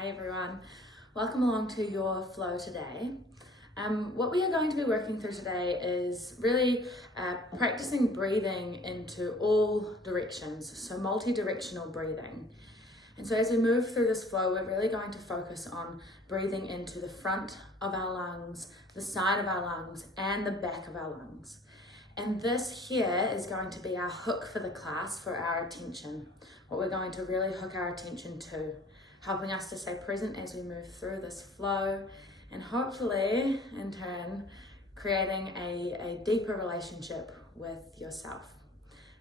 Hi everyone, welcome along to your flow today. What we are going to be working through today is really practicing breathing into all directions, so multi-directional breathing. And so as we move through this flow, we're really going to focus on breathing into the front of our lungs, the side of our lungs, and the back of our lungs. And this here is going to be our hook for the class for our attention, what we're going to really hook our attention to, helping us to stay present as we move through this flow, and hopefully, in turn, creating a deeper relationship with yourself.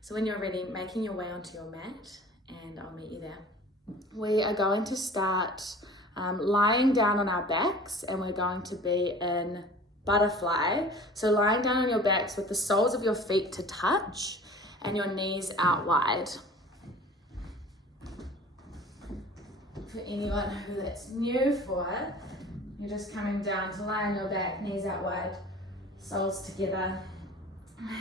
So when you're ready, making your way onto your mat, and I'll meet you there. We are going to start lying down on our backs, and we're going to be in butterfly. So lying down on your backs with the soles of your feet to touch and your knees out wide. For anyone who that's new for, you're just coming down to lie on your back, knees out wide, soles together,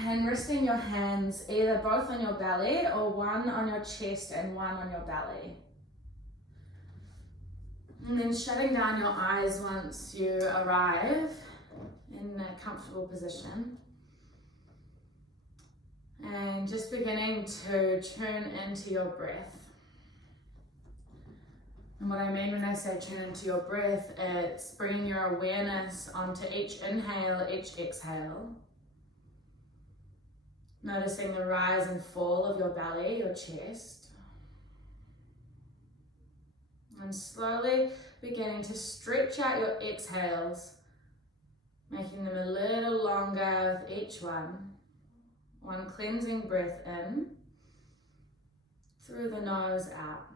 and resting your hands either both on your belly or one on your chest and one on your belly. And then shutting down your eyes once you arrive in a comfortable position. And just beginning to tune into your breath. And what I mean when I say tune into your breath, it's bringing your awareness onto each inhale, each exhale. Noticing the rise and fall of your belly, your chest. And slowly beginning to stretch out your exhales, making them a little longer with each one. One cleansing breath in, through the nose out.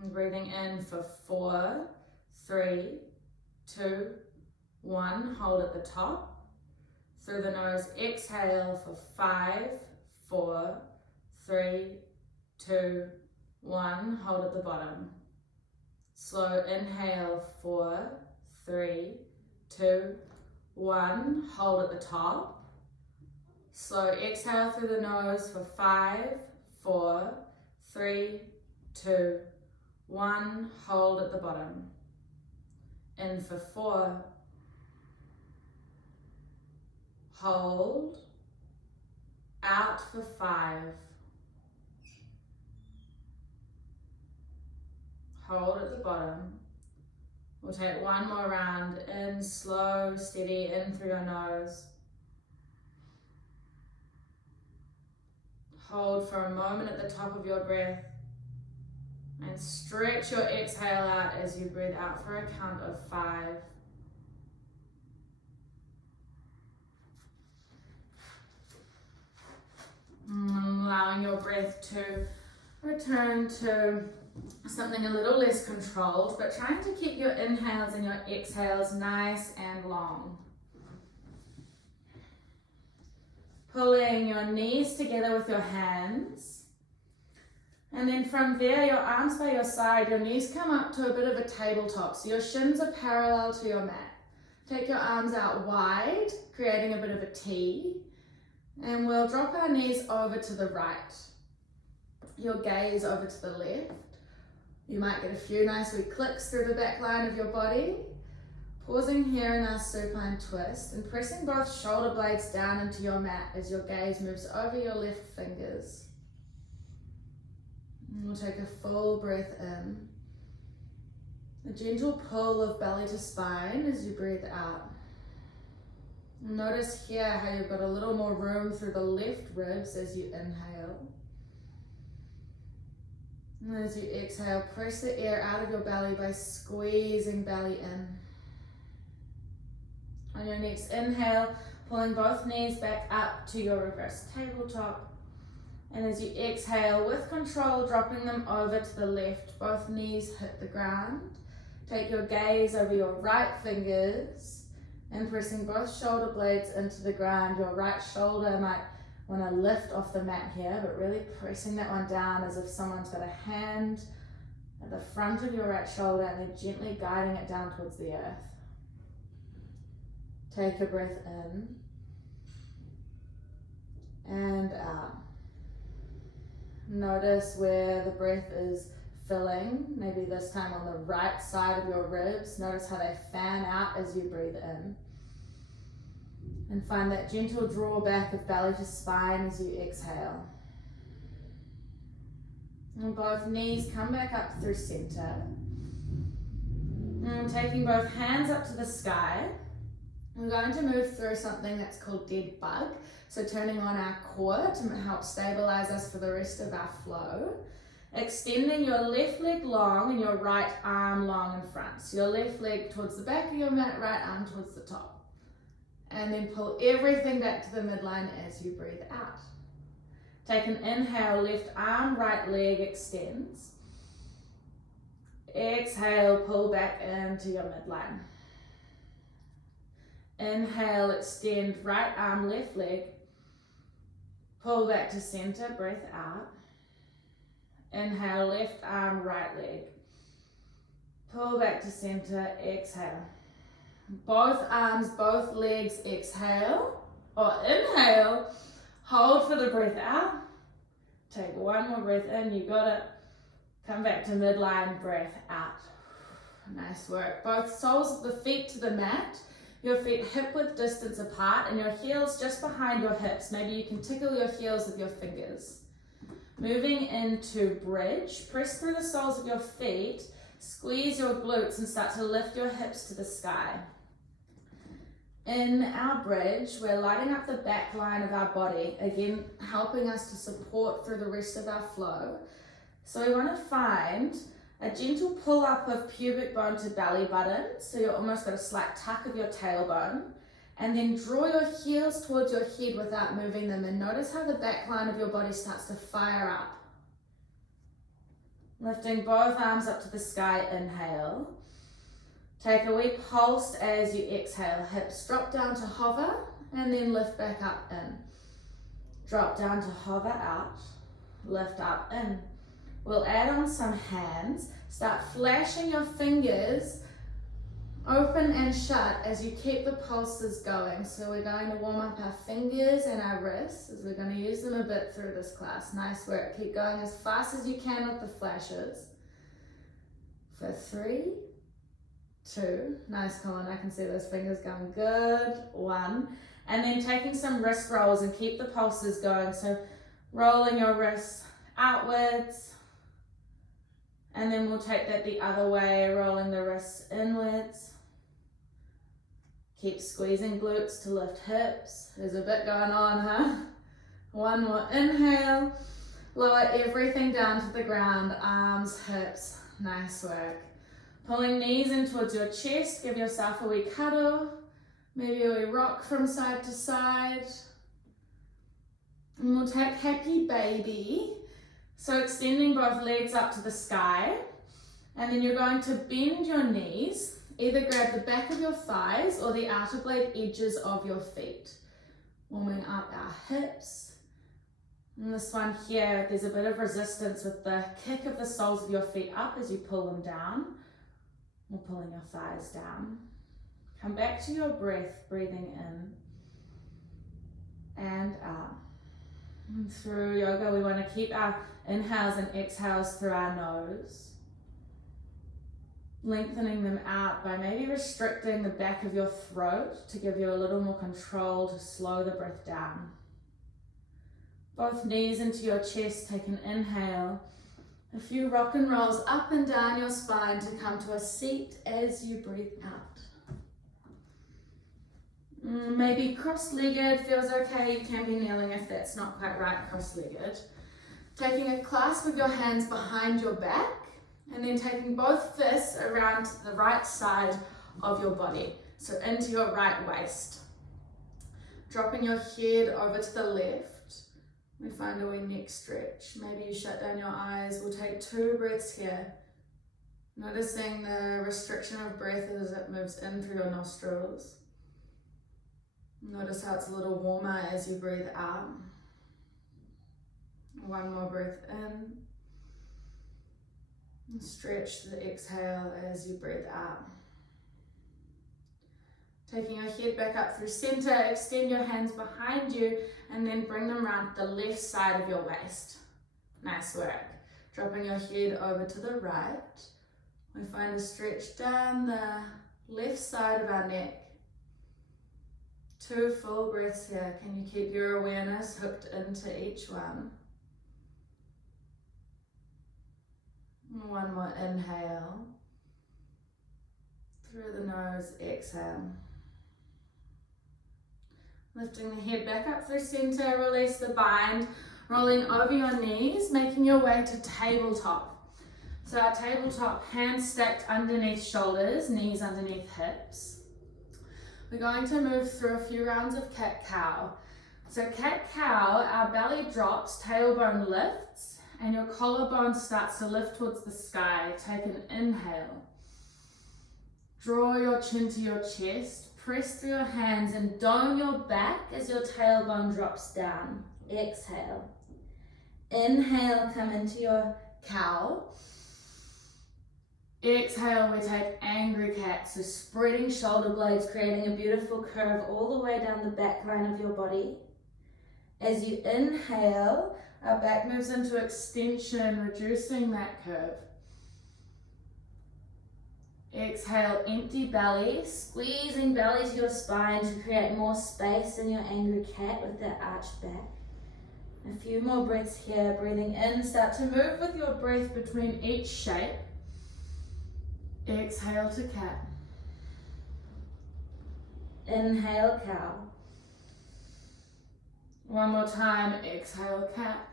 And breathing in for 4, 3, 2, 1. Hold at the top. Through the nose, exhale for 5, 4, 3, 2, 1. Hold at the bottom. Slow inhale, 4, 3, 2, 1. Hold at the top. Slow exhale through the nose for 5, 4, 3, 2, 1, hold at the bottom. In for 4, hold, out for 5, hold at the bottom. We'll take one more round, in slow, steady, in through your nose. Hold for a moment at the top of your breath. And stretch your exhale out as you breathe out for a count of 5. Allowing your breath to return to something a little less controlled, but trying to keep your inhales and your exhales nice and long. Pulling your knees together with your hands. And then from there, your arms by your side, your knees come up to a bit of a tabletop. So your shins are parallel to your mat. Take your arms out wide, creating a bit of a T. And we'll drop our knees over to the right. Your gaze over to the left. You might get a few nice wee clicks through the back line of your body. Pausing here in our supine twist and pressing both shoulder blades down into your mat as your gaze moves over your left fingers. And we'll take a full breath in. A gentle pull of belly to spine as you breathe out. Notice here how you've got a little more room through the left ribs as you inhale. And as you exhale, press the air out of your belly by squeezing belly in. On your next inhale, pulling both knees back up to your reverse tabletop. And as you exhale, with control, dropping them over to the left, both knees hit the ground. Take your gaze over your right fingers and pressing both shoulder blades into the ground. Your right shoulder might want to lift off the mat here, but really pressing that one down as if someone's got a hand at the front of your right shoulder and then gently guiding it down towards the earth. Take a breath in and out. Notice where the breath is filling, maybe this time on the right side of your ribs. Notice how they fan out as you breathe in. And find that gentle draw back of belly to spine as you exhale. And both knees come back up through center. And taking both hands up to the sky, we're going to move through something that's called dead bug. So turning on our core to help stabilize us for the rest of our flow. Extending your left leg long and your right arm long in front. So your left leg towards the back of your mat, right arm towards the top. And then pull everything back to the midline as you breathe out. Take an inhale, left arm, right leg extends. Exhale, pull back into your midline. Inhale, extend right arm, left leg. Pull back to center, breath out. Inhale, left arm, right leg. Pull back to center, exhale. Both arms, both legs, exhale or inhale. Hold for the breath out. Take one more breath in, you got it. Come back to midline, breath out. Nice work. Both soles of the feet to the mat. Your feet hip width distance apart and your heels just behind your hips. Maybe you can tickle your heels with your fingers. Moving into bridge. Press through the soles of your feet. Squeeze your glutes and start to lift your hips to the sky. In our bridge, we're lighting up the back line of our body, again, helping us to support through the rest of our flow. So we want to find a gentle pull up of pubic bone to belly button. So you've almost got a slight tuck of your tailbone. And then draw your heels towards your head without moving them. And notice how the back line of your body starts to fire up. Lifting both arms up to the sky, inhale. Take a wee pulse as you exhale. Hips drop down to hover and then lift back up in. Drop down to hover out, lift up in. We'll add on some hands. Start flashing your fingers open and shut as you keep the pulses going. So we're going to warm up our fingers and our wrists as we're going to use them a bit through this class. Nice work. Keep going as fast as you can with the flashes. For 3, 2, nice, come on, I can see those fingers going, good, 1, and then taking some wrist rolls and keep the pulses going, so rolling your wrists outwards, and then we'll take that the other way, rolling the wrists inwards, keep squeezing glutes to lift hips, there's a bit going on, huh? One more inhale, lower everything down to the ground, arms, hips, nice work. Pulling knees in towards your chest, give yourself a wee cuddle, maybe a wee rock from side to side. And we'll take happy baby. So extending both legs up to the sky. And then you're going to bend your knees, either grab the back of your thighs or the outer blade edges of your feet. Warming up our hips. And this one here, there's a bit of resistance with the kick of the soles of your feet up as you pull them down. Or pulling your thighs down. Come back to your breath, breathing in and out. And through yoga, we want to keep our inhales and exhales through our nose. Lengthening them out by maybe restricting the back of your throat to give you a little more control to slow the breath down. Both knees into your chest, take an inhale. A few rock and rolls up and down your spine to come to a seat as you breathe out. Maybe cross-legged feels okay. You can be kneeling if that's not quite right, cross-legged. Taking a clasp of your hands behind your back and then taking both fists around to the right side of your body, so into your right waist. Dropping your head over to the left. We find a wee neck stretch. Maybe you shut down your eyes. We'll take 2 breaths here. Noticing the restriction of breath as it moves in through your nostrils. Notice how it's a little warmer as you breathe out. 1 more breath in. And stretch the exhale as you breathe out. Taking your head back up through center, extend your hands behind you and then bring them around the left side of your waist. Nice work. Dropping your head over to the right. We find a stretch down the left side of our neck. 2 full breaths here. Can you keep your awareness hooked into each one? 1 more inhale. Through the nose, exhale. Lifting the head back up through center, release the bind, rolling over your knees, making your way to tabletop. So our tabletop, hands stacked underneath shoulders, knees underneath hips. We're going to move through a few rounds of cat-cow. So cat-cow, our belly drops, tailbone lifts, and your collarbone starts to lift towards the sky. Take an inhale. Draw your chin to your chest, press through your hands and dome your back as your tailbone drops down. Exhale. Inhale, come into your cow. Exhale, we take angry cat, so spreading shoulder blades, creating a beautiful curve all the way down the back line of your body. As you inhale, our back moves into extension, reducing that curve. Exhale, empty belly, squeezing belly to your spine to create more space in your angry cat with that arched back. A few more breaths here, breathing in, start to move with your breath between each shape. Exhale to cat. Inhale, cow. One more time, exhale, cat.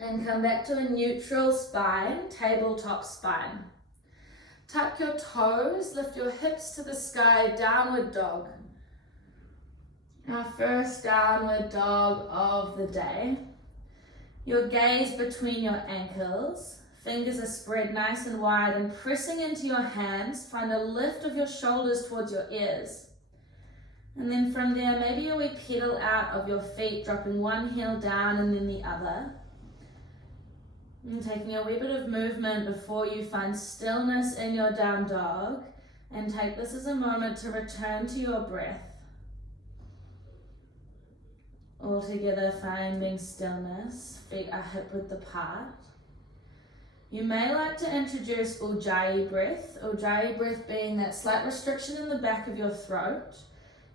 And come back to a neutral spine, tabletop spine. Tuck your toes, lift your hips to the sky, downward dog. Our first downward dog of the day. Your gaze between your ankles. Fingers are spread nice and wide and pressing into your hands. Find a lift of your shoulders towards your ears. And then from there, maybe a wee pedal out of your feet, dropping one heel down and then the other. And taking a wee bit of movement before you find stillness in your down dog. And take this as a moment to return to your breath. All together, finding stillness, feet are hip width apart. You may like to introduce Ujjayi breath being that slight restriction in the back of your throat.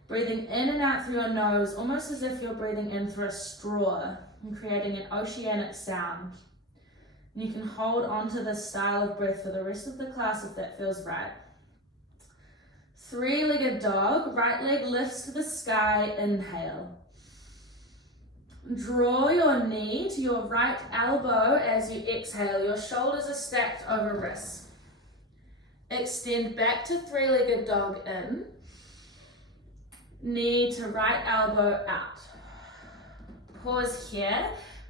Breathing in and out through your nose, almost as if you're breathing in through a straw and creating an oceanic sound. And you can hold on to this style of breath for the rest of the class if that feels right. 3-legged dog, right leg lifts to the sky, inhale. Draw your knee to your right elbow as you exhale. Your shoulders are stacked over wrists. Extend back to 3-legged dog in. Knee to right elbow out. Pause here.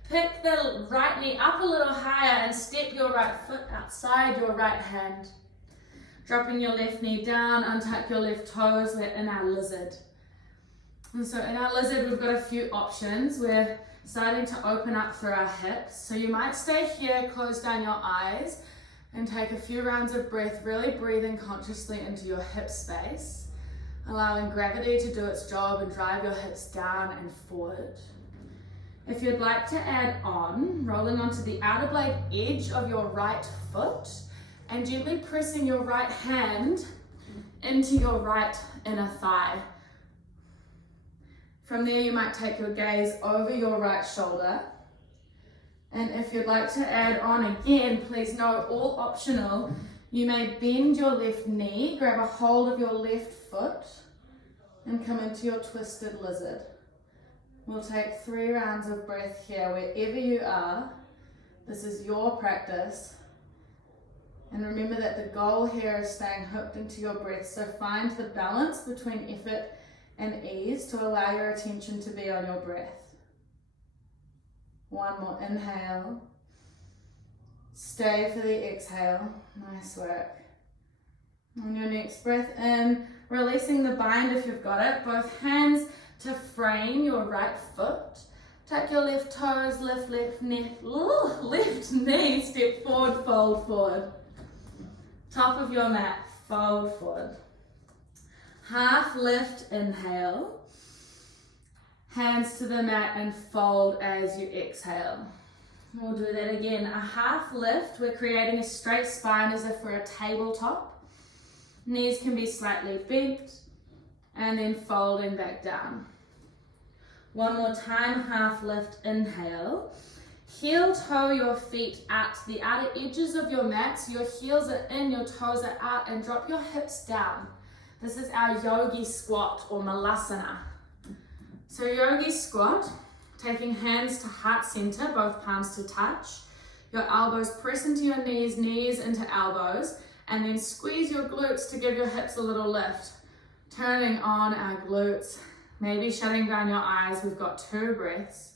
Pick the right knee up a little higher and step your right foot outside your right hand. Dropping your left knee down, untuck your left toes. We're in our lizard. And so in our lizard, we've got a few options. We're starting to open up through our hips. So you might stay here, close down your eyes, and take a few rounds of breath, really breathing consciously into your hip space, allowing gravity to do its job and drive your hips down and forward. If you'd like to add on, rolling onto the outer blade edge of your right foot and gently pressing your right hand into your right inner thigh. From there, you might take your gaze over your right shoulder. And if you'd like to add on again, please note, all optional. You may bend your left knee, grab a hold of your left foot, and come into your twisted lizard. We'll take 3 rounds of breath here, wherever you are. This is your practice. And remember that the goal here is staying hooked into your breath. So find the balance between effort and ease to allow your attention to be on your breath. 1 more inhale. Stay for the exhale. Nice work. On your next breath in, releasing the bind if you've got it. Both hands to frame your right foot. Tuck your left toes, lift left knee, step forward, fold forward. Top of your mat, fold forward. Half lift, inhale. Hands to the mat and fold as you exhale. We'll do that again. A half lift. We're creating a straight spine as if we're a tabletop. Knees can be slightly bent and then folding back down. One more time, half lift, inhale. Heel toe your feet at the outer edges of your mat. So your heels are in, your toes are out, and drop your hips down. This is our Yogi Squat or Malasana. So Yogi Squat, taking hands to heart center, both palms to touch. Your elbows press into your knees, knees into elbows, and then squeeze your glutes to give your hips a little lift. Turning on our glutes, maybe shutting down your eyes. We've got 2 breaths.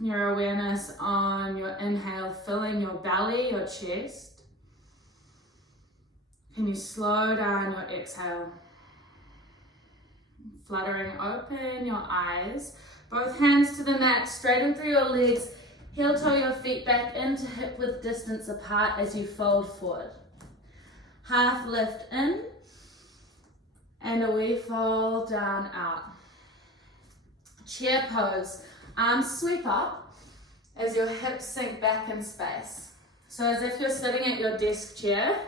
Your awareness on your inhale, filling your belly, your chest. Can you slow down your exhale? Fluttering open your eyes. Both hands to the mat, straighten through your legs. Heel toe your feet back into hip width distance apart as you fold forward. Half lift in. And a wee fold down, out. Chair pose. Arms sweep up as your hips sink back in space. So as if you're sitting at your desk chair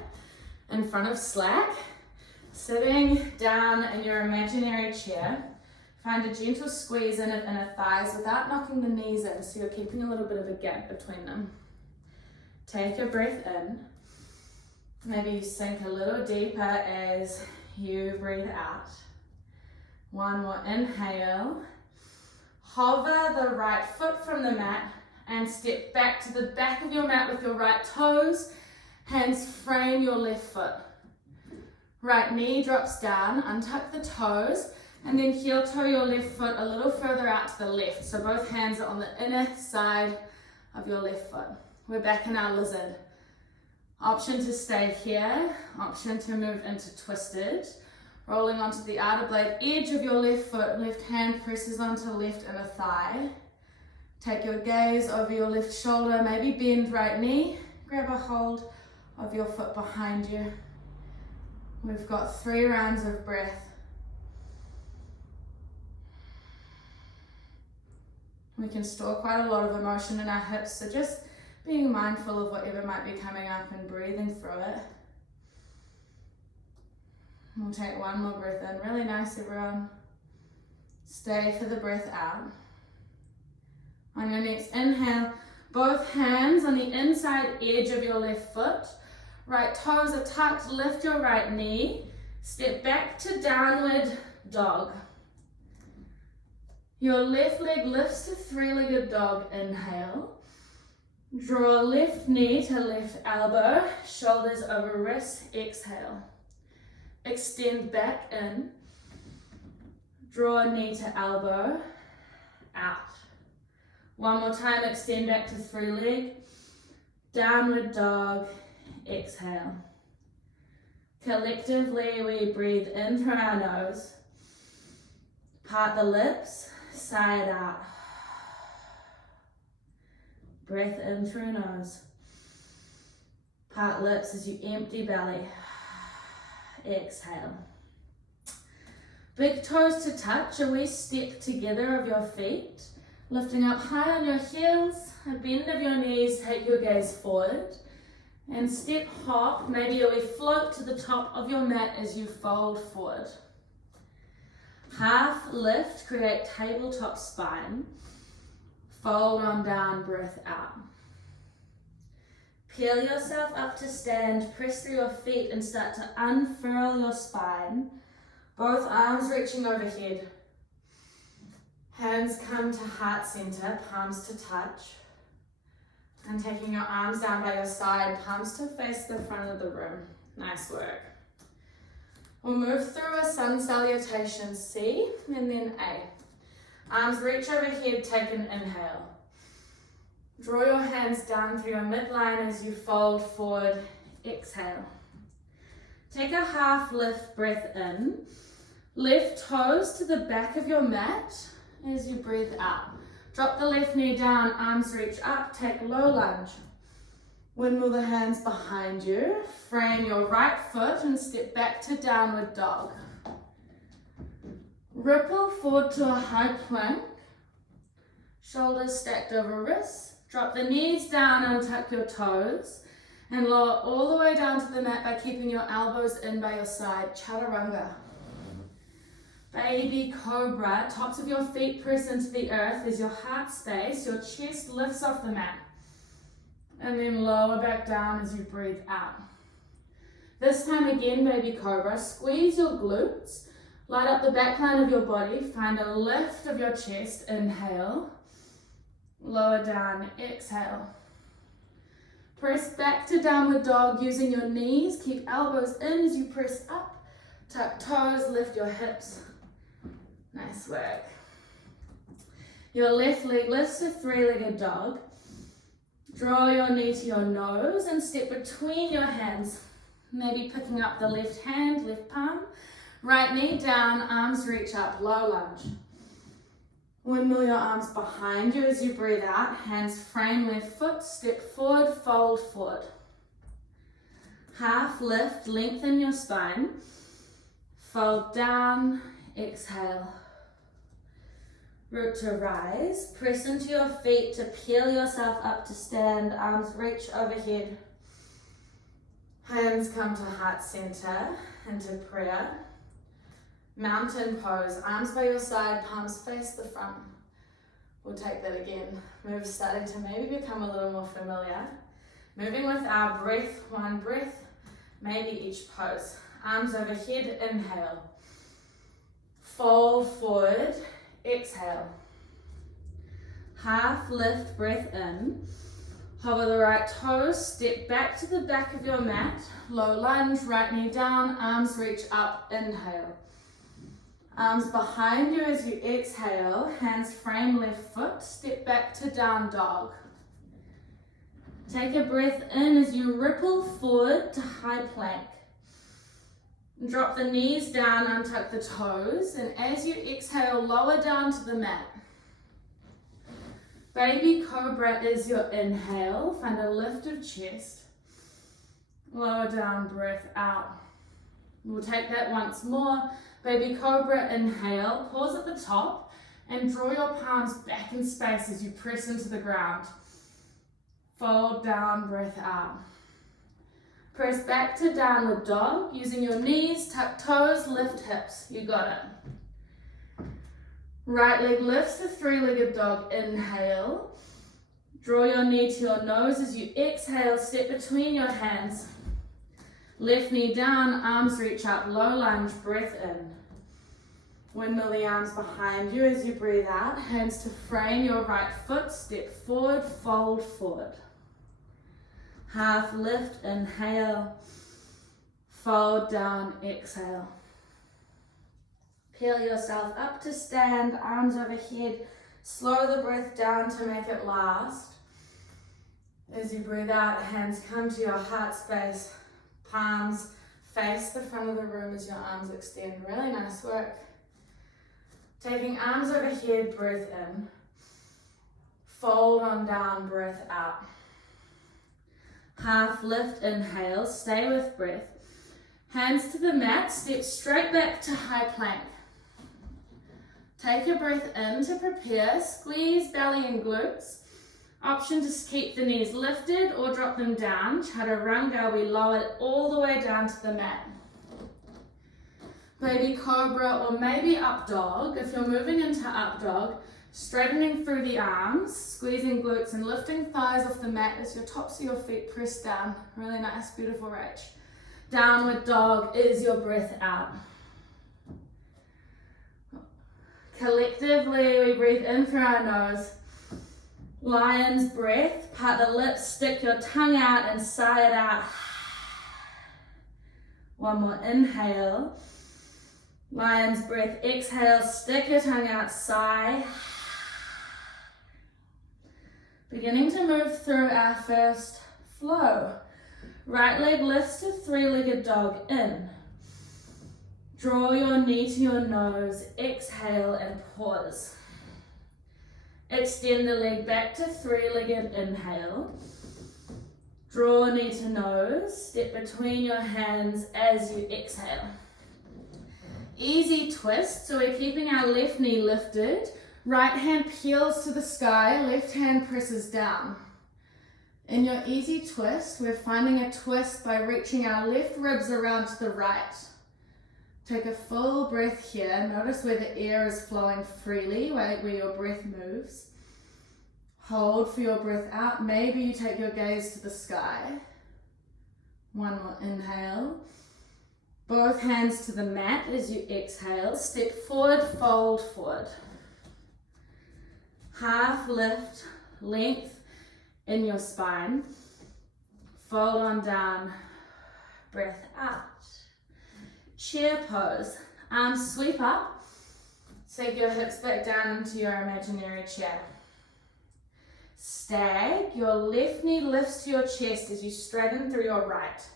in front of Slack, sitting down in your imaginary chair, find a gentle squeeze in of inner thighs without knocking the knees in, so you're keeping a little bit of a gap between them. Take your breath in. Maybe you sink a little deeper as you breathe out. One more inhale. Hover the right foot from the mat and step back to the back of your mat with your right toes. Hands frame your left foot. Right knee drops down, untuck the toes, and then heel toe your left foot a little further out to the left. So both hands are on the inner side of your left foot. We're back in our lizard. Option to stay here, option to move into twisted. Rolling onto the outer blade edge of your left foot, left hand presses onto left inner thigh. Take your gaze over your left shoulder, maybe bend right knee, grab a hold of your foot behind you. We've got 3 rounds of breath. We can store quite a lot of emotion in our hips, so just being mindful of whatever might be coming up and breathing through it. We'll take one more breath in. Really nice, everyone. Stay for the breath out. On your next inhale, both hands on the inside edge of your left foot. Right toes are tucked. Lift your right knee. Step back to downward dog. Your left leg lifts to 3-legged dog. Inhale. Draw left knee to left elbow. Shoulders over wrists. Exhale. Extend back in. Draw knee to elbow. Out. One more time, extend back to 3-leg. Downward dog. Exhale. Collectively, we breathe in through our nose. Part the lips, sigh it out. Breath in through nose. Part lips as you empty belly. Exhale. Big toes to touch, a wee step together of your feet. Lifting up high on your heels, a bend of your knees, take your gaze forward. And step hop, maybe a wee float to the top of your mat as you fold forward. Half lift, create tabletop spine. Fold on down, breath out. Peel yourself up to stand, press through your feet and start to unfurl your spine. Both arms reaching overhead. Hands come to heart center, palms to touch. And taking your arms down by your side, palms to face the front of the room. Nice work. We'll move through a sun salutation, C, and then A. Arms reach overhead, take an inhale. Draw your hands down through your midline as you fold forward, exhale. Take a half lift breath in. Left toes to the back of your mat as you breathe out. Drop the left knee down, arms reach up, take low lunge. Windmill the hands behind you. Frame your right foot and step back to downward dog. Ripple forward to a high plank. Shoulders stacked over wrists. Drop the knees down, untuck your toes. And lower all the way down to the mat by keeping your elbows in by your side. Chaturanga. Baby Cobra. Tops of your feet press into the earth as your heart space. Your chest lifts off the mat. And then lower back down as you breathe out. This time again, Baby Cobra. Squeeze your glutes. Light up the back line of your body. Find a lift of your chest. Inhale. Lower down. Exhale. Press back to downward dog using your knees. Keep elbows in as you press up. Tuck toes, lift your hips. Nice work. Your left leg lifts to three-legged dog. Draw your knee to your nose and step between your hands. Maybe picking up the left hand, left palm. Right knee down, arms reach up, low lunge. Windmill your arms behind you as you breathe out. Hands frame left foot, step forward, fold forward. Half lift, lengthen your spine. Fold down, exhale. Root to rise. Press into your feet to peel yourself up to stand. Arms reach overhead. Hands come to heart center, into prayer. Mountain pose, arms by your side, palms face the front. We'll take that again. Moves starting to maybe become a little more familiar. Moving with our breath, one breath, maybe each pose. Arms overhead, inhale. Fold forward, exhale. Half lift, breath in. Hover the right toes, step back to the back of your mat. Low lunge, right knee down, arms reach up, inhale. Arms behind you as you exhale, hands frame left foot, step back to down dog. Take a breath in as you ripple forward to high plank. Drop the knees down, untuck the toes, and as you exhale, lower down to the mat. Baby Cobra is your inhale, find a lift of chest. Lower down, breath out. We'll take that once more. Baby Cobra, inhale, pause at the top and draw your palms back in space as you press into the ground. Fold down, breath out. Press back to downward dog, using your knees, tuck toes, lift hips. You got it. Right leg lifts to three-legged dog, inhale. Draw your knee to your nose as you exhale, step between your hands. Left knee down, arms reach up, low lunge, breath in. Windmill the arms behind you as you breathe out. Hands to frame your right foot, step forward, fold forward. Half lift, inhale. Fold down, exhale. Peel yourself up to stand, arms overhead. Slow the breath down to make it last. As you breathe out, hands come to your heart space. Palms face the front of the room as your arms extend. Really nice work. Taking arms overhead, breath in. Fold on down, breath out. Half lift, inhale, stay with breath. Hands to the mat, step straight back to high plank. Take a breath in to prepare, squeeze belly and glutes. Option to keep the knees lifted or drop them down. Chaturanga, we lower it all the way down to the mat. Baby Cobra or maybe up dog. If you're moving into up dog, straightening through the arms, squeezing glutes and lifting thighs off the mat as your tops of your feet press down. Really nice, beautiful reach. Downward dog is your breath out. Collectively, we breathe in through our nose. Lion's breath, part the lips, stick your tongue out and sigh it out. One more inhale. Lion's breath, exhale, stick your tongue out, sigh. Beginning to move through our first flow. Right leg lifts to three-legged dog, in. Draw your knee to your nose, exhale and pause. Extend the leg back to three-legged inhale. Draw knee to nose, step between your hands as you exhale. Easy twist, so we're keeping our left knee lifted. Right hand peels to the sky, left hand presses down. In your easy twist, we're finding a twist by reaching our left ribs around to the right. Take a full breath here. Notice where the air is flowing freely, where your breath moves. Hold for your breath out. Maybe you take your gaze to the sky. One more inhale. Both hands to the mat as you exhale. Step forward, fold forward. Half lift, length in your spine. Fold on down, breath out. Chair pose, arms sweep up. Take your hips back down into your imaginary chair. Stag, your left knee lifts to your chest as you straighten through your right.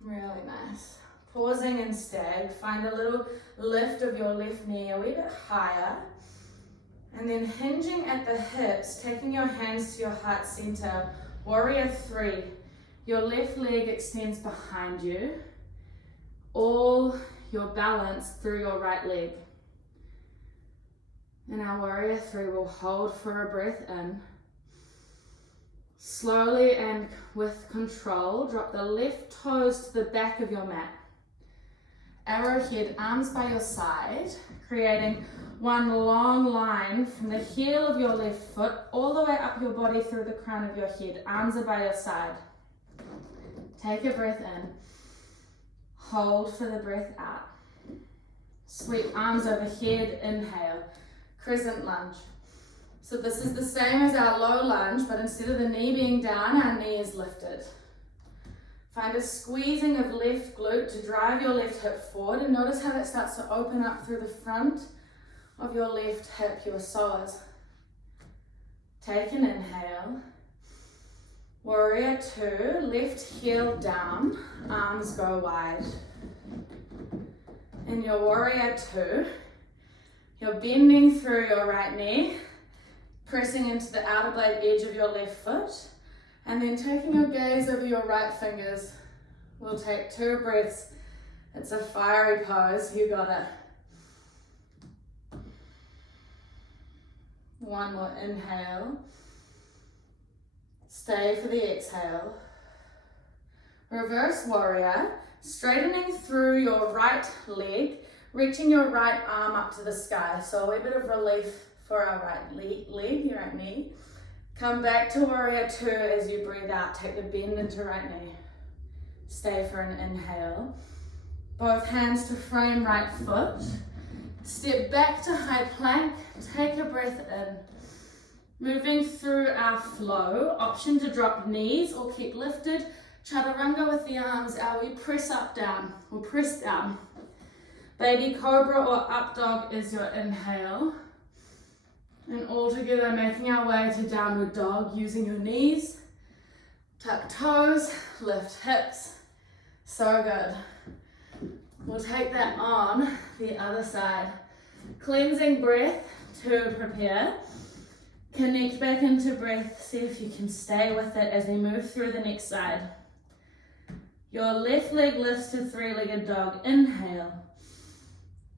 Really nice. Pausing in stag, find a little lift of your left knee a wee bit higher. And then hinging at the hips, taking your hands to your heart center, warrior three. Your left leg extends behind you. All your balance through your right leg. And our warrior three will hold for a breath in. Slowly and with control, drop the left toes to the back of your mat. Arrowhead, arms by your side, creating one long line from the heel of your left foot all the way up your body through the crown of your head. Arms are by your side. Take a breath in. Hold for the breath out. Sweep arms overhead, inhale. Crescent lunge. So this is the same as our low lunge, but instead of the knee being down, our knee is lifted. Find a squeezing of left glute to drive your left hip forward, and notice how that starts to open up through the front of your left hip, your psoas. Take an inhale. Warrior two, left heel down, arms go wide. In your warrior two, you're bending through your right knee, pressing into the outer blade edge of your left foot, and then taking your gaze over your right fingers. We'll take 2 breaths. It's a fiery pose, you got it. One more inhale. Stay for the exhale. Reverse warrior, straightening through your right leg, reaching your right arm up to the sky. So a bit of relief for our right leg, your right knee. Come back to warrior two as you breathe out. Take the bend into right knee. Stay for an inhale. Both hands to frame right foot. Step back to high plank. Take a breath in. Moving through our flow. Option to drop knees or keep lifted. Chaturanga with the arms out. We press up, down, or press down. Baby cobra or up dog is your inhale. And all together making our way to downward dog using your knees. Tuck toes, lift hips. So good. We'll take that on the other side. Cleansing breath to prepare. Connect back into breath. See if you can stay with it as we move through the next side. Your left leg lifts to three-legged dog. Inhale.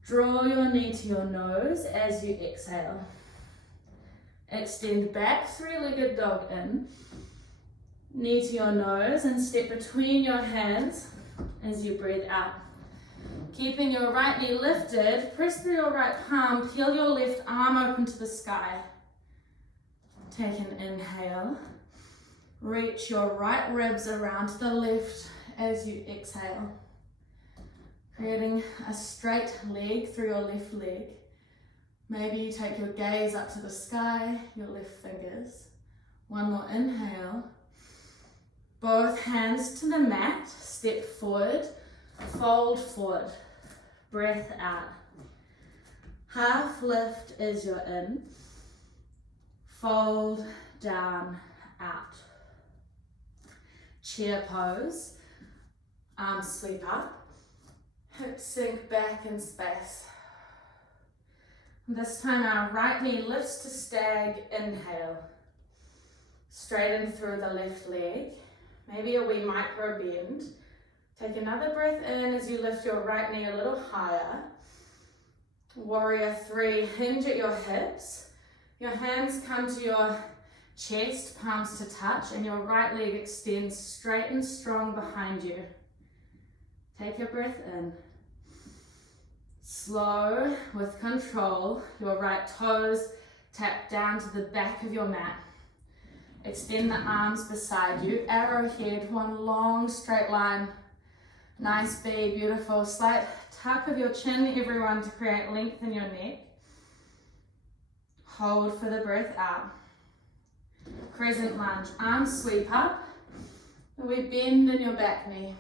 Draw your knee to your nose as you exhale. Extend back, three-legged dog in. Knee to your nose and step between your hands as you breathe out. Keeping your right knee lifted, press through your right palm, peel your left arm open to the sky. Take an inhale. Reach your right ribs around to the left as you exhale. Creating a straight leg through your left leg. Maybe you take your gaze up to the sky, your left fingers. One more inhale. Both hands to the mat, step forward, fold forward, breath out. Half lift is your in, fold down, out. Chair pose, arms sweep up, hips sink back in space. This time our right knee lifts to stag, inhale. Straighten through the left leg, maybe a wee micro bend. Take another breath in as you lift your right knee a little higher. Warrior 3, hinge at your hips. Your hands come to your chest, palms to touch, and your right leg extends straight and strong behind you. Take your breath in. Slow, with control, your right toes tap down to the back of your mat. Extend the arms beside you, arrowhead, one long straight line. Nice B, beautiful. Slight tuck of your chin, everyone, to create length in your neck. Hold for the breath out. Crescent lunge, arms sweep up. We bend in your back knee.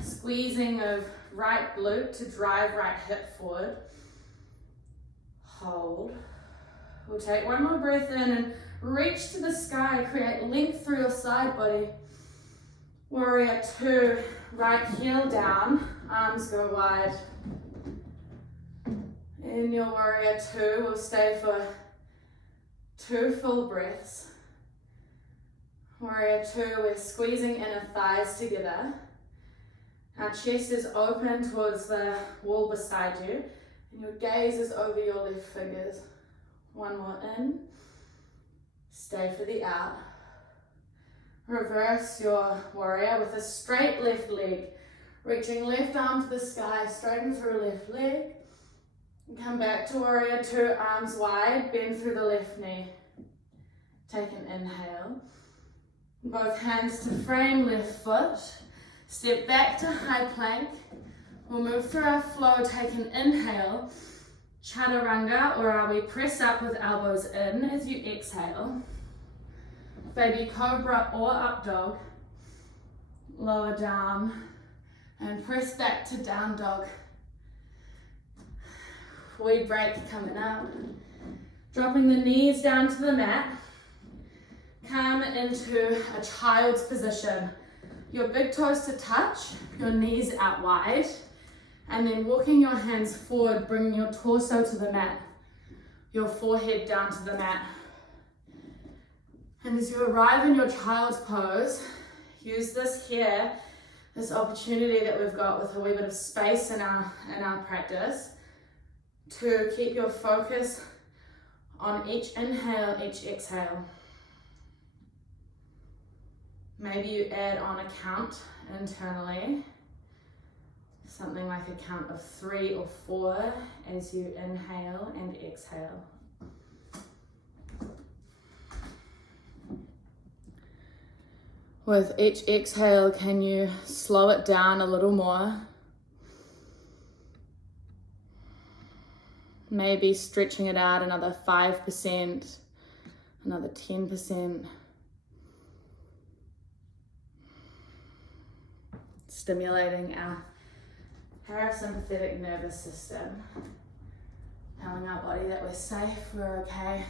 Squeezing of right glute to drive right hip forward. Hold. We'll take one more breath in and reach to the sky, create length through your side body. Warrior 2, right heel down, arms go wide. In your warrior 2, we'll stay for 2 full breaths. Warrior 2, we're squeezing inner thighs together. Our chest is open towards the wall beside you, and your gaze is over your left fingers. One more in. Stay for the out. Reverse your warrior with a straight left leg. Reaching left arm to the sky, straighten through left leg. And come back to warrior 2, arms wide, bend through the left knee. Take an inhale. Both hands to frame left foot. Step back to high plank. We'll move through our flow, take an inhale. Chaturanga, or we press up with elbows in as you exhale. Baby cobra or up dog. Lower down and press back to down dog. We break coming up. Dropping the knees down to the mat. Come into a child's position. Your big toes to touch, your knees out wide. And then walking your hands forward, bringing your torso to the mat, your forehead down to the mat. And as you arrive in your child's pose, use this here, this opportunity that we've got with a wee bit of space in our practice, to keep your focus on each inhale, each exhale. Maybe you add on a count internally. Something like a count of 3 or 4 as you inhale and exhale. With each exhale, can you slow it down a little more? Maybe stretching it out another 5%, another 10%. Stimulating our parasympathetic nervous system, telling our body that we're safe, we're okay.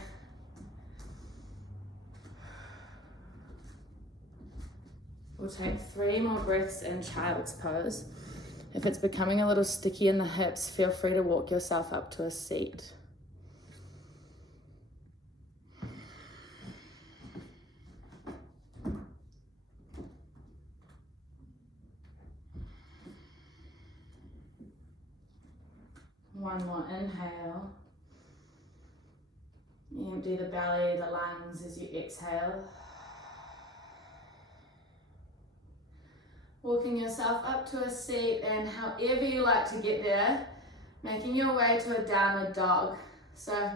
We'll take 3 more breaths in child's pose. If it's becoming a little sticky in the hips, feel free to walk yourself up to a seat. One more inhale. Empty the belly, the lungs as you exhale. Walking yourself up to a seat, and however you like to get there, making your way to a downward dog. So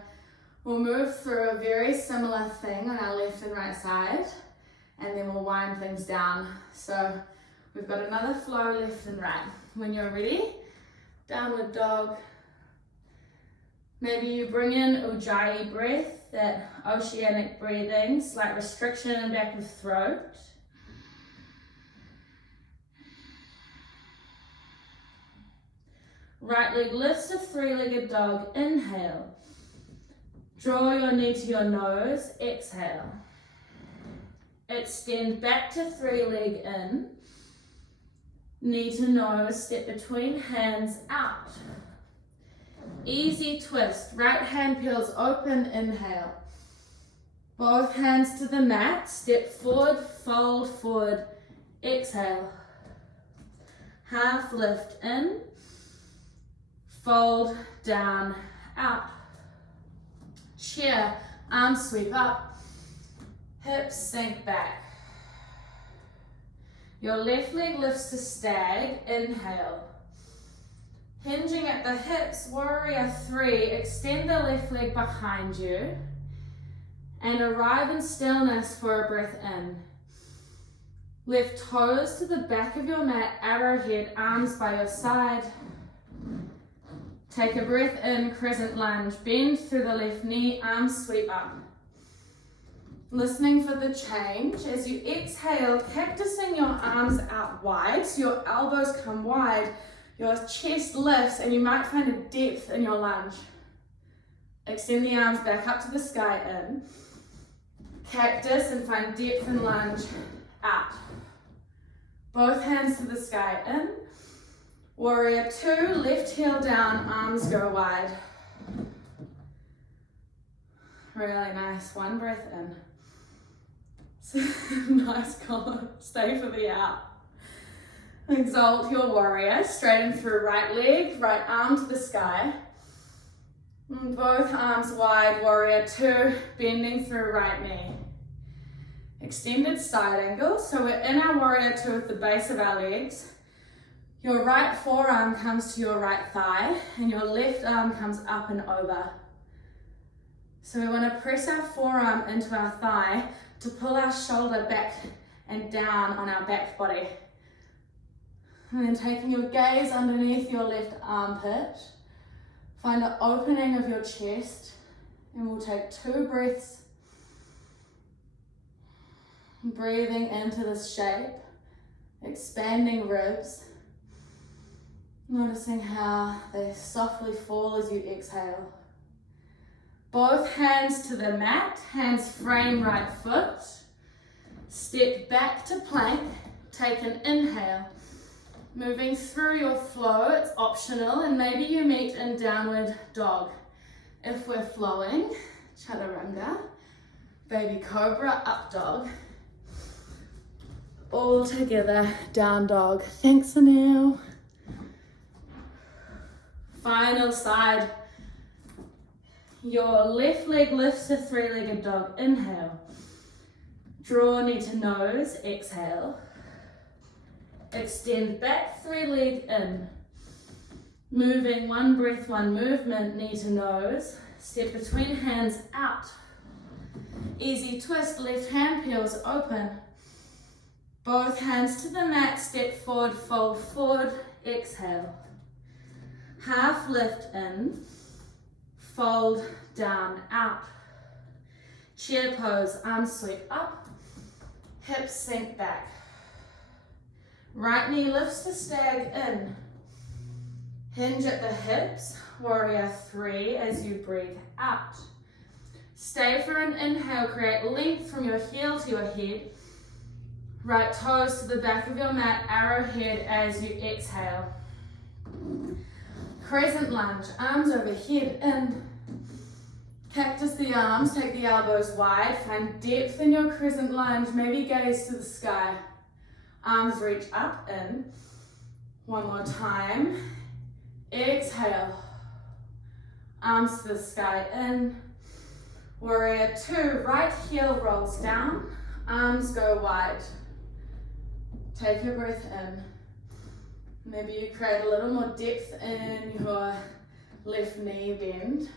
we'll move through a very similar thing on our left and right side, and then we'll wind things down. So we've got another flow left and right. When you're ready, downward dog. Maybe you bring in Ujjayi breath, that oceanic breathing, slight restriction in the back of throat. Right leg lifts to 3-legged dog, inhale. Draw your knee to your nose, exhale. Extend back to 3-leg in. Knee to nose, step between hands, out. Easy twist, right hand peels open, inhale. Both hands to the mat, step forward, fold forward, exhale. Half lift in, fold, down, out. Chair, arms sweep up, hips sink back. Your left leg lifts to stag, inhale. Hinging at the hips, warrior 3, extend the left leg behind you and arrive in stillness for a breath in. Left toes to the back of your mat, arrowhead, arms by your side. Take a breath in, crescent lunge, bend through the left knee, arms sweep up. Listening for the change. As you exhale, cactusing your arms out wide, so your elbows come wide, your chest lifts, and you might find a depth in your lunge. Extend the arms back up to the sky, in. Cactus and find depth in lunge, out. Both hands to the sky, in. Warrior 2, left heel down, arms go wide. Really nice, one breath in. Nice color, stay for the out. Exalt your warrior, straighten through right leg, right arm to the sky. Both arms wide, warrior 2, bending through right knee. Extended side angle, so we're in our warrior 2 at the base of our legs. Your right forearm comes to your right thigh and your left arm comes up and over. So we want to press our forearm into our thigh to pull our shoulder back and down on our back body. And then taking your gaze underneath your left armpit, find an opening of your chest, and we'll take 2 breaths. Breathing into this shape, expanding ribs, noticing how they softly fall as you exhale. Both hands to the mat, hands frame right foot. Step back to plank, take an inhale. Moving through your flow, it's optional, and maybe you meet in downward dog. If we're flowing, chaturanga, baby cobra, up dog. All together, down dog. Thanks, Anil. Final side. Your left leg lifts to 3-legged dog. Inhale. Draw knee to nose. Exhale. Extend back, 3-leg in. Moving, 1 breath, 1 movement, knee to nose. Step between hands out. Easy twist, left hand peels open. Both hands to the mat, step forward, fold forward, exhale. Half lift in, fold down, out. Chair pose, arms sweep up, hips sink back. Right knee lifts to stag in. Hinge at the hips, warrior 3 as you breathe out. Stay for an inhale, create length from your heel to your head. Right toes to the back of your mat, arrowhead as you exhale. Crescent lunge, arms overhead, in. Cactus the arms, take the elbows wide, find depth in your crescent lunge, maybe gaze to the sky. Arms reach up, in. One more time. Exhale. Arms to the sky, in. Warrior 2, right heel rolls down, arms go wide. Take your breath in. Maybe you create a little more depth in your left knee bend.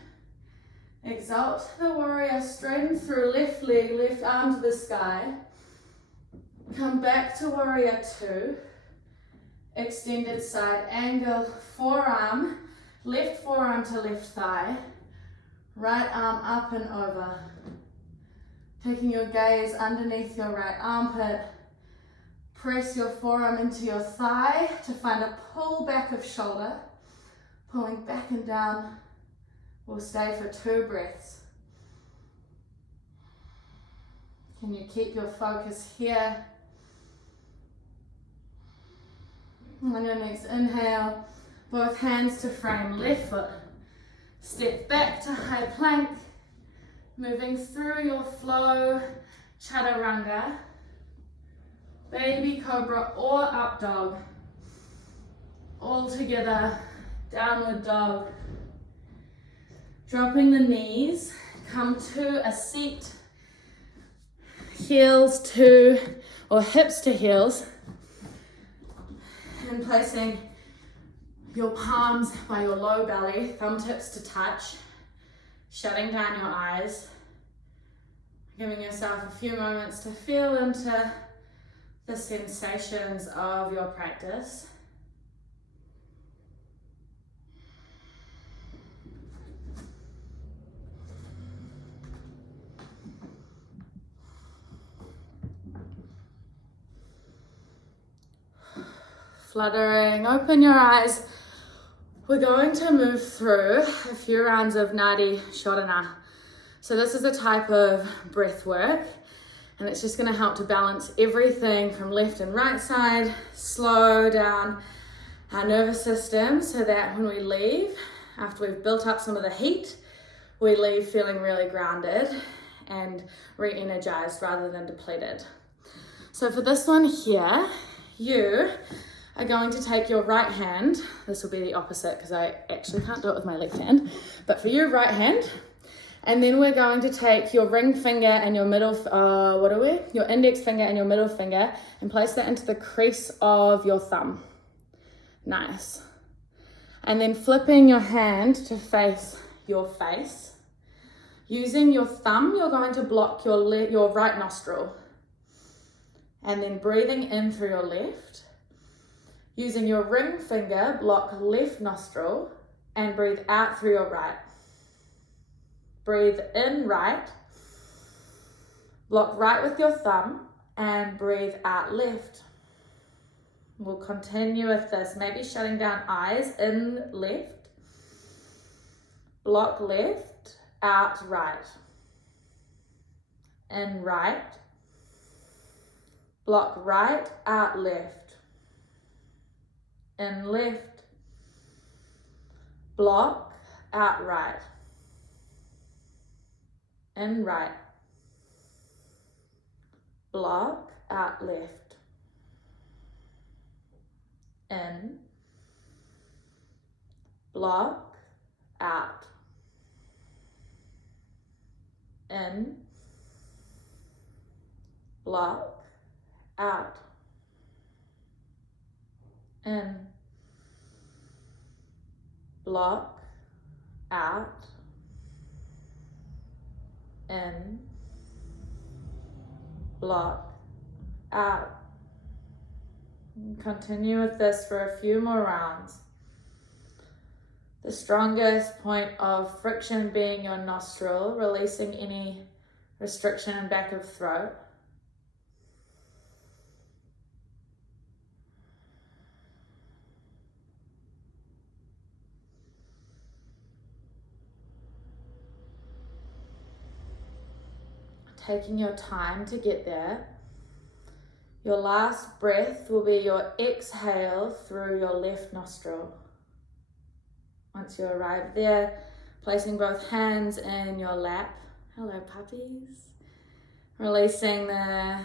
Exalt the warrior, straighten through left leg, left arm to the sky. Come back to warrior 2. Extended side angle, forearm, left forearm to left thigh. Right arm up and over. Taking your gaze underneath your right armpit. Press your forearm into your thigh to find a pull back of shoulder. Pulling back and down. We'll stay for 2 breaths. Can you keep your focus here? On your next inhale, both hands to frame left foot. Step back to high plank. Moving through your flow, chaturanga. Baby cobra or up dog. All together, Downward dog. Dropping the knees, come to a seat, heels to, or hips to heels, and placing your palms by your low belly, thumb tips to touch, shutting down your eyes, giving yourself a few moments to feel into the sensations of your practice. Fluttering, open your eyes. We're going to move through a few rounds of Nadi Shodhana. So this is a type of breath work, and it's just going to help to balance everything from left and right side, slow down our nervous system so that when we leave, after we've built up some of the heat, we leave feeling really grounded and re-energized rather than depleted. So for this one here, you are going to take your right hand. This will be the opposite because I actually can't do it with my left hand, but for your right hand, and then we're going to take your ring finger and your middle, your index finger and your middle finger, and place that into the crease of your thumb. Nice. And then flipping your hand to face your face. Using your thumb, you're going to block your right nostril. And then breathing in through your left. Using your ring finger, block left nostril and breathe out through your right. Breathe in right, block right with your thumb and breathe out left. We'll continue with this, maybe shutting down eyes, in left, block left, out right, in right, block right, out left. In left, block, out right, in right, block, out left, in, block, out, in, block, out, in, block, out, in, block, out. Continue with this for a few more rounds. The strongest point of friction being your nostril, releasing any restriction in back of throat. Taking your time to get there. Your last breath will be your exhale through your left nostril. Once you arrive there, placing both hands in your lap. Hello, puppies. Releasing the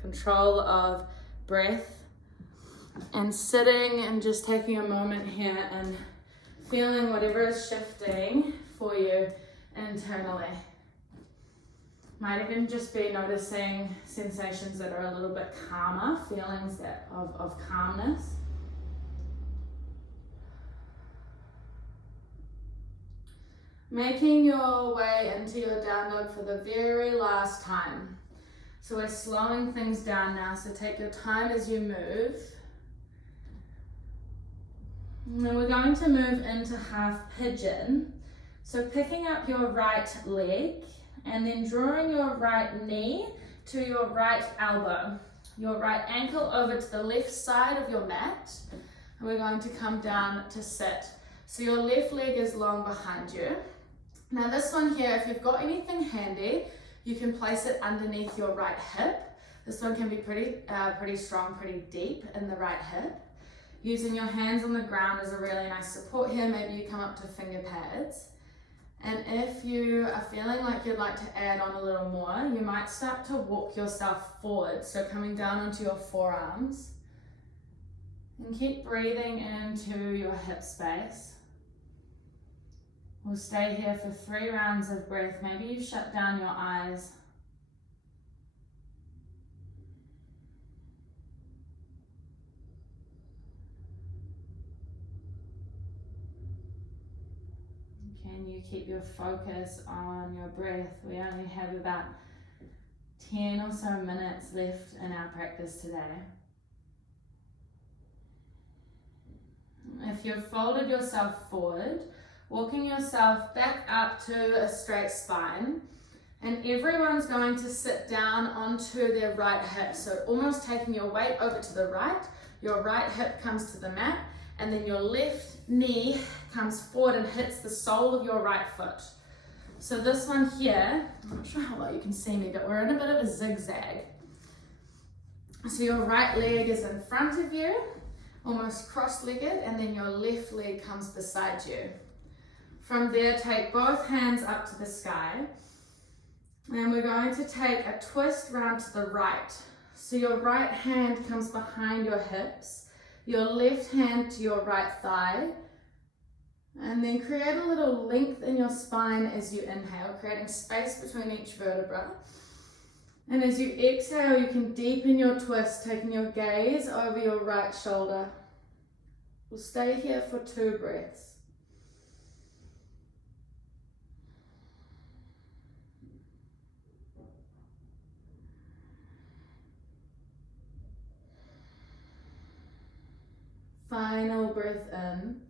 control of breath and sitting and just taking a moment here and feeling whatever is shifting for you internally. Might even just be noticing sensations that are a little bit calmer, feelings of calmness. Making your way into your down dog for the very last time. So we're slowing things down now, so take your time as you move. And then we're going to move into half pigeon. So picking up your right leg, and then drawing your right knee to your right elbow, your right ankle over to the left side of your mat, and we're going to come down to sit. So your left leg is long behind you. Now this one here, if you've got anything handy, you can place it underneath your right hip. This one can be pretty strong, pretty deep in the right hip. Using your hands on the ground is a really nice support here. Maybe you come up to finger pads. And if you are feeling like you'd like to add on a little more, you might start to walk yourself forward. So coming down onto your forearms. And keep breathing into your hip space. We'll stay here for 3 rounds of breath. Maybe you shut down your eyes. Can you keep your focus on your breath? We only have about 10 or so minutes left in our practice today. If you've folded yourself forward, walking yourself back up to a straight spine, and everyone's going to sit down onto their right hip. So almost taking your weight over to the right, your right hip comes to the mat, and then your left knee comes forward and hits the sole of your right foot. So this one here, I'm not sure how well you can see me, but we're in a bit of a zigzag. So your right leg is in front of you, almost cross-legged, and then your left leg comes beside you. From there, take both hands up to the sky, and we're going to take a twist round to the right. So your right hand comes behind your hips, your left hand to your right thigh, and then create a little length in your spine as you inhale, creating space between each vertebra. And as you exhale, you can deepen your twist, taking your gaze over your right shoulder. We'll stay here for 2 breaths. Final breath in.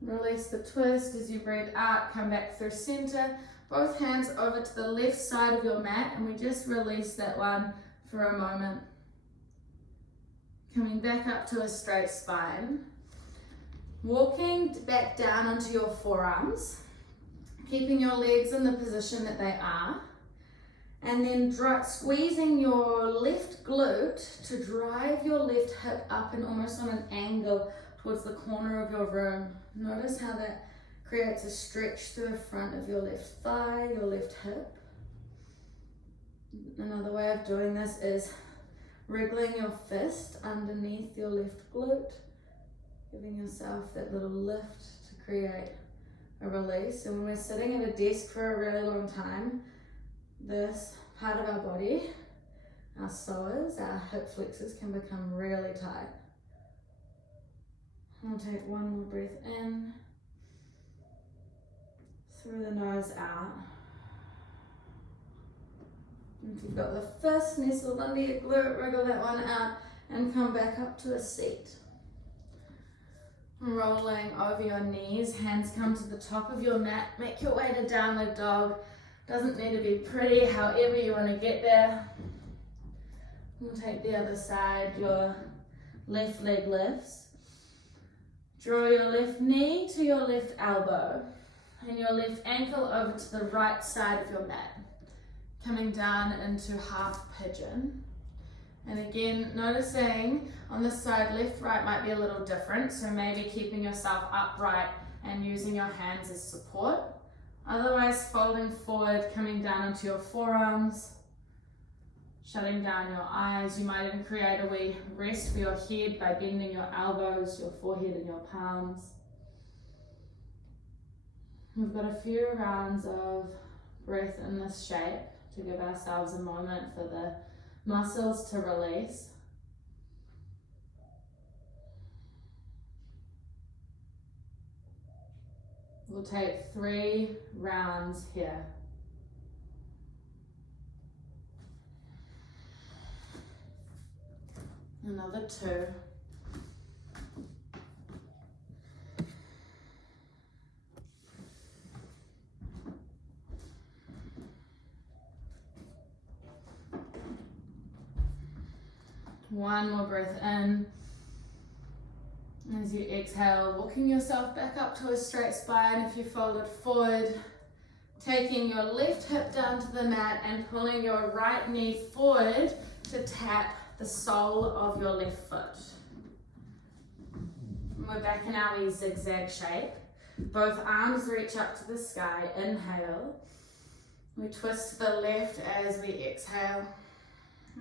Release the twist as you breathe out, come back through center. Both hands over to the left side of your mat, and we just release that one for a moment. Coming back up to a straight spine. Walking back down onto your forearms, keeping your legs in the position that they are, and then squeezing your left glute to drive your left hip up and almost on an angle towards the corner of your room. Notice how that creates a stretch through the front of your left thigh, your left hip. Another way of doing this is wriggling your fist underneath your left glute, giving yourself that little lift to create a release. And when we're sitting at a desk for a really long time, this part of our body, our psoas, our hip flexors, can become really tight. We'll take one more breath in, through the nose out. If you've got the fist nestled under your glute, wriggle that one out and come back up to a seat. Rolling over your knees, hands come to the top of your mat. Make your way to downward dog. Doesn't need to be pretty, however you want to get there. We'll take the other side, your left leg lifts. Draw your left knee to your left elbow and your left ankle over to the right side of your mat. Coming down into half pigeon. And again, noticing on this side, left, right might be a little different. So maybe keeping yourself upright and using your hands as support. Otherwise, folding forward, coming down onto your forearms, shutting down your eyes. You might even create a wee rest for your head by bending your elbows, your forehead and your palms. We've got a few rounds of breath in this shape to give ourselves a moment for the muscles to release. We'll take 3 rounds here. Another 2. One more breath in. As you exhale, walking yourself back up to a straight spine if you folded forward. Taking your left hip down to the mat and pulling your right knee forward to tap the sole of your left foot. And we're back in our wee zigzag shape. Both arms reach up to the sky. Inhale. We twist to the left as we exhale.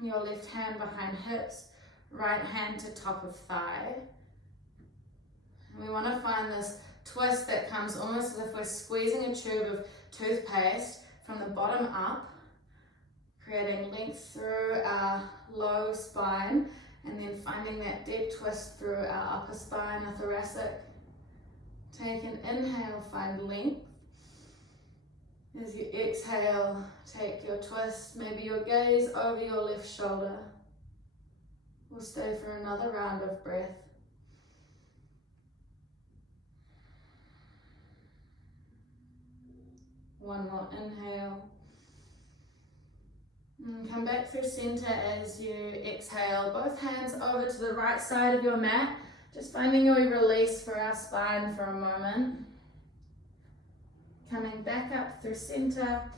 Your left hand behind hips, right hand to top of thigh. And we want to find this twist that comes almost as if we're squeezing a tube of toothpaste from the bottom up, creating length through our low spine, and then finding that deep twist through our upper spine, the thoracic. Take an inhale, find length. As you exhale, take your twist, maybe your gaze over your left shoulder. We'll stay for another round of breath. One more inhale. And come back through center as you exhale. Both hands over to the right side of your mat. Just finding your release for our spine for a moment. Coming back up through center.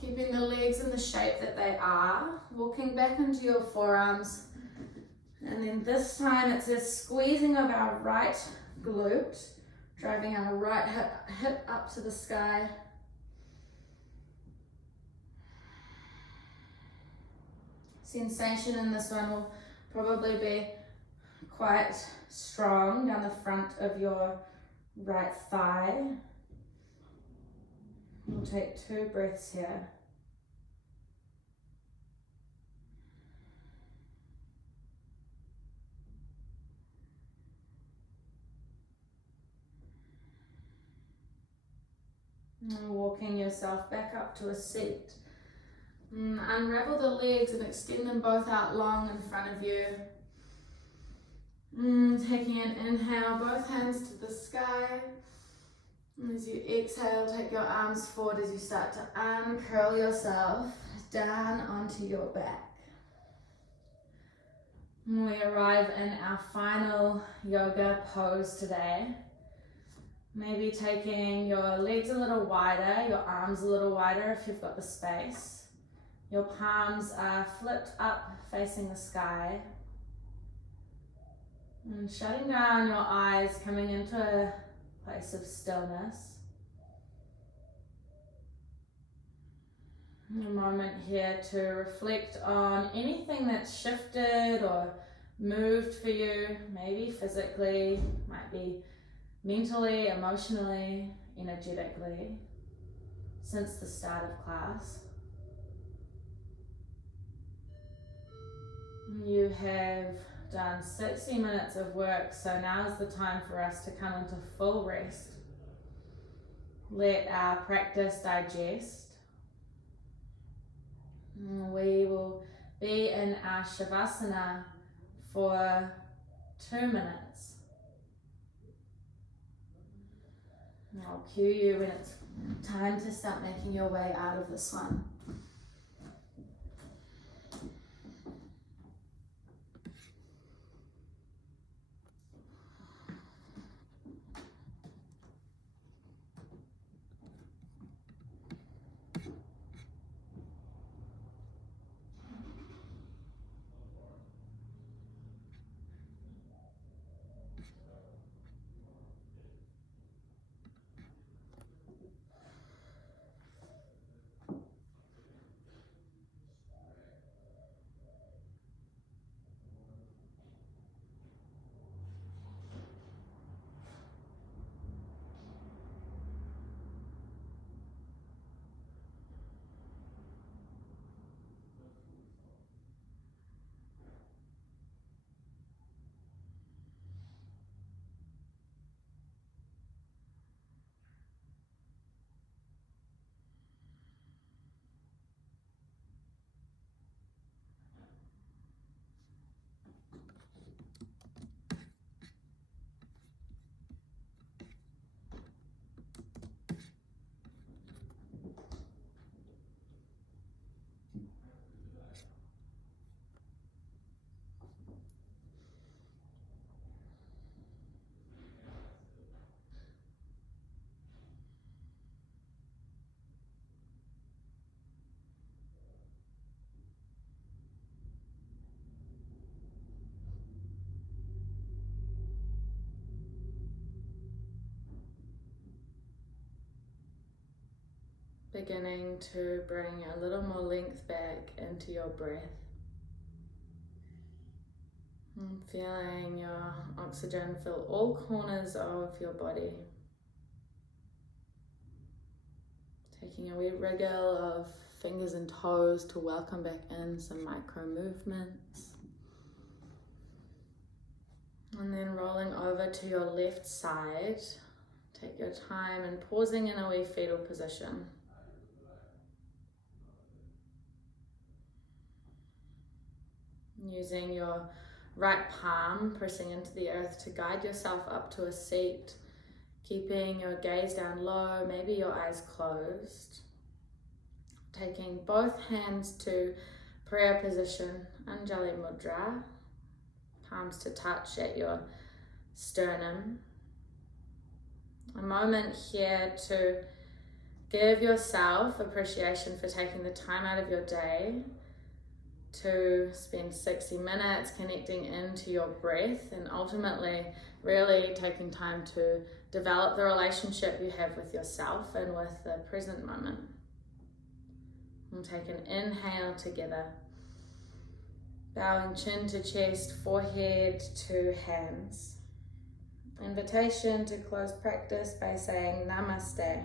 Keeping the legs in the shape that they are. Walking back into your forearms. And then this time it's a squeezing of our right glute. Driving our right hip up to the sky. Sensation in this one will probably be quite strong down the front of your right thigh. We'll take 2 breaths here. And walking yourself back up to a seat. Unravel the legs and extend them both out long in front of you. Taking an inhale, both hands to the sky. And as you exhale, take your arms forward as you start to uncurl yourself down onto your back. And we arrive in our final yoga pose today. Maybe taking your legs a little wider, your arms a little wider if you've got the space. Your palms are flipped up facing the sky. And shutting down your eyes, coming into a place of stillness. A moment here to reflect on anything that's shifted or moved for you, maybe physically, might be mentally, emotionally, energetically, since the start of class. You have done 60 minutes of work, so now is the time for us to come into full rest. Let our practice digest. We will be in our Shavasana for 2 minutes. I'll cue you when it's time to start making your way out of this one. Beginning to bring a little more length back into your breath. And feeling your oxygen fill all corners of your body. Taking a wee wriggle of fingers and toes to welcome back in some micro movements. And then rolling over to your left side. Take your time and pausing in a wee fetal position. Using your right palm pressing into the earth to guide yourself up to a seat, keeping your gaze down low, maybe your eyes closed. Taking both hands to prayer position, Anjali Mudra, palms to touch at your sternum. A moment here to give yourself appreciation for taking the time out of your day to spend 60 minutes connecting into your breath and ultimately really taking time to develop the relationship you have with yourself and with the present moment. We'll take an inhale together, bowing chin to chest, forehead to hands. Invitation to close practice by saying Namaste.